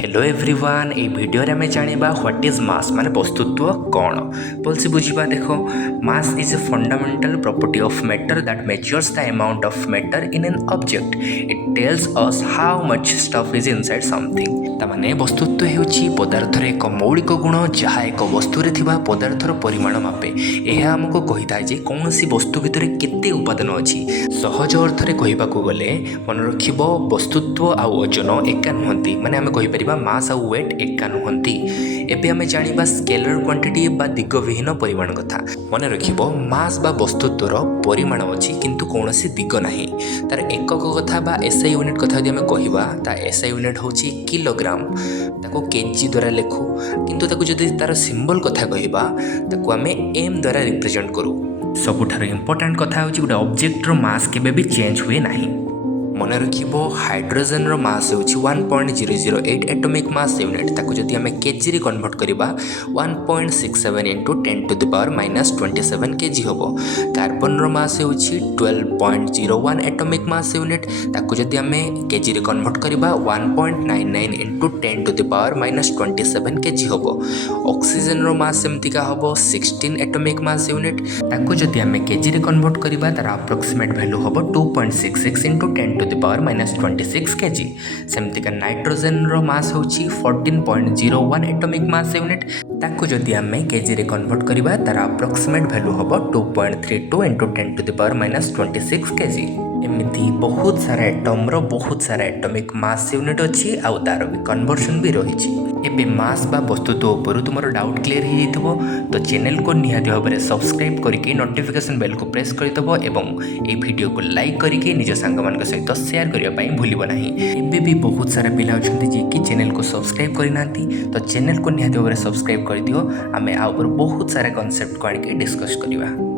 Hello everyone ए video रे हमें जानिबा what is mass माने वस्तुत्व कौन बोलसी बुझिबा देखो mass is a fundamental property of matter that measures the amount of matter in an object it tells us how much stuff is inside something तामाने वस्तुत्व हेउची पदार्थर एक मौलिक गुण जहाँ एक वस्तु रे थिबा पदार्थर परिमाण मापे एहा हमको कहिता जे कोनोसी वस्तु भितरे केते उपादान अछि सहज अर्थ रे कहिबाकू गले मन रखिबो वस्तुत्व आ ओजन एका नुहंती माने हमें कहि परिबा मास आउ वेट एका नुहंती एबे हमें जानिबा स्केलर क्वांटिटी बा दिगविहीन परिमाण कथा मन रखिबो मास बा वस्तुत्वर परिमाण अछि किंतु कोनोसी दिग नाही तार एकक कथा बा एसआई यूनिट कथा यदि हमें कहिबा ता एसआई यूनिट होछि किलोग्राम ताको केजी द्वारा लेखु किंतु ताको जदि तार सिंबल कथा कहिबा ताको हमें एम द्वारा रिप्रेजेंट करू सबुठार इंपोर्टेंट कथा होछि गोटे ऑब्जेक्ट रो मास केबे भी चेंज हुए नाही मन रखिबो हाइड्रोजन रो मास होछि 1.008 एटॉमिक मास यूनिट ताको जदि हमें केजी रे कन्वर्ट करिबा 1.67 into 10 to the power minus 27 KG होबो कार्बन रो मास होछि 12.01 एटॉमिक मास यूनिट ताको जदि हमें केजी रे कन्वर्ट करिबा 1.99 into 10 to the power minus 27 KG होबो ऑक्सीजन रो मास सेमति का होबो 16 एटॉमिक मास यूनिट ताको जदि हमें केजी रे कन्वर्ट करिबा तार अप्रोक्सीमेट वैल्यू होबो 2.66 into 10 to the power minus 26 kg सेमती का नाइट्रोजन रो मास होछि 14.01 एटॉमिक मास यूनिट ताको जदि हमें केजी रे कन्वर्ट करिबा तार अप्रोक्सीमेट वैल्यू होबो 2.32 into 10 to the power minus 26 kg एमिति बहुत सारा एटम रो बहुत सारा एटॉमिक मास यूनिट अछि आ तार भी कन्वर्शन भी रहिछि एबे मास बा वस्तुत्व ऊपर तुमरो डाउट क्लियर हो जाइतबो तो चैनल को निहाती भाव में सब्सक्राइब करके नोटिफिकेशन बेल को प्रेस करदबो एवं ए वीडियो को लाइक करके निज सांग मान सहित शेयर करने ପାଇଁ भूलिबो नाही एबे भी बहुत सारा पिला अछंती जे कि चैनल को सब्सक्राइब करिनांती तो चैनल को निहाती भाव में सब्सक्राइब कर दियो आमे आ ऊपर बहुत सारा कांसेप्ट को आके डिस्कस करिवा।